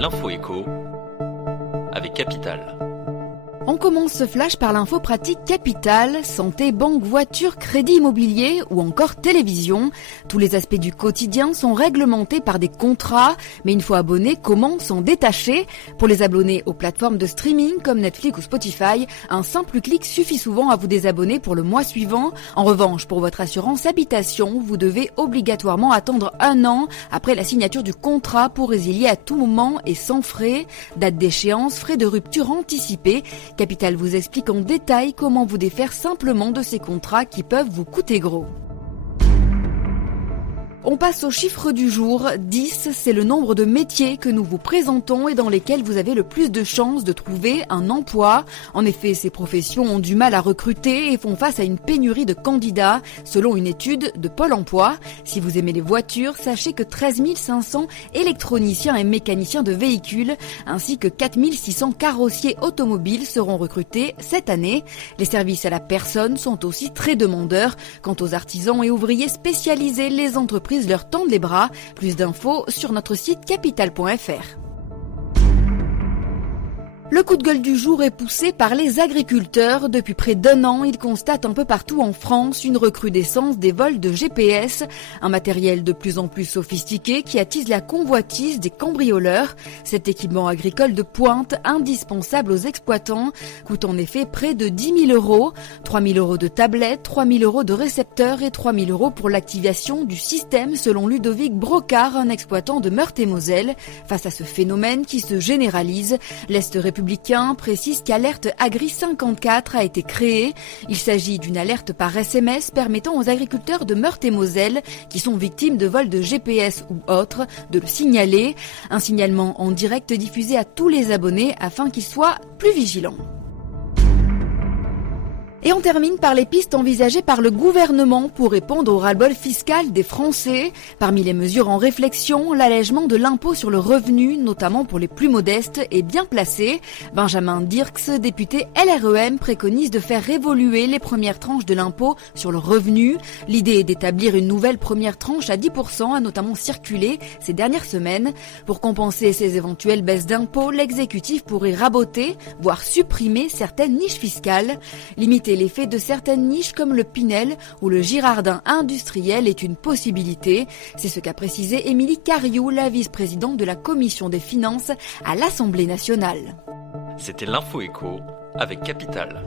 L'info écho avec Capital. On commence ce flash par l'info pratique Capital, santé, banque, voiture, crédit immobilier ou encore télévision. Tous les aspects du quotidien sont réglementés par des contrats, mais une fois abonné, comment s'en détacher? Pour les abonnés aux plateformes de streaming comme Netflix ou Spotify, un simple clic suffit souvent à vous désabonner pour le mois suivant. En revanche, pour votre assurance habitation, vous devez obligatoirement attendre 1 an après la signature du contrat pour résilier à tout moment et sans frais. Date d'échéance, frais de rupture anticipés. Capital vous explique en détail comment vous défaire simplement de ces contrats qui peuvent vous coûter gros. On passe au chiffre du jour. 10, c'est le nombre de métiers que nous vous présentons et dans lesquels vous avez le plus de chances de trouver un emploi. En effet, ces professions ont du mal à recruter et font face à une pénurie de candidats, selon une étude de Pôle emploi. Si vous aimez les voitures, sachez que 13 500 électroniciens et mécaniciens de véhicules, ainsi que 4 600 carrossiers automobiles seront recrutés cette année. Les services à la personne sont aussi très demandeurs. Quant aux artisans et ouvriers spécialisés, les entreprises leur tendent les bras. Plus d'infos sur notre site capital.fr. Le coup de gueule du jour est poussé par les agriculteurs. Depuis près d'1 an, ils constatent un peu partout en France une recrudescence des vols de GPS, un matériel de plus en plus sophistiqué qui attise la convoitise des cambrioleurs. Cet équipement agricole de pointe, indispensable aux exploitants, coûte en effet près de 10 000 euros. 3 000 euros de tablettes, 3 000 euros de récepteurs et 3 000 euros pour l'activation du système, selon Ludovic Brocard, un exploitant de Meurthe-et-Moselle. Face à ce phénomène qui se généralise, l'Est républicain précise qu'Alerte Agri 54 a été créée. Il s'agit d'une alerte par SMS permettant aux agriculteurs de Meurthe-et-Moselle qui sont victimes de vols de GPS ou autres de le signaler. Un signalement en direct diffusé à tous les abonnés afin qu'ils soient plus vigilants. Et on termine par les pistes envisagées par le gouvernement pour répondre au ras-le-bol fiscal des Français. Parmi les mesures en réflexion, l'allègement de l'impôt sur le revenu, notamment pour les plus modestes, est bien placé. Benjamin Dirks, député LREM, préconise de faire évoluer les premières tranches de l'impôt sur le revenu. L'idée est d'établir une nouvelle première tranche à 10%, a notamment circulé ces dernières semaines. Pour compenser ces éventuelles baisses d'impôts, l'exécutif pourrait raboter, voire supprimer certaines niches fiscales. Limiter l'effet de certaines niches comme le Pinel ou le Girardin industriel est une possibilité. C'est ce qu'a précisé Émilie Cariou, la vice-présidente de la Commission des finances à l'Assemblée nationale. C'était l'info écho avec Capital.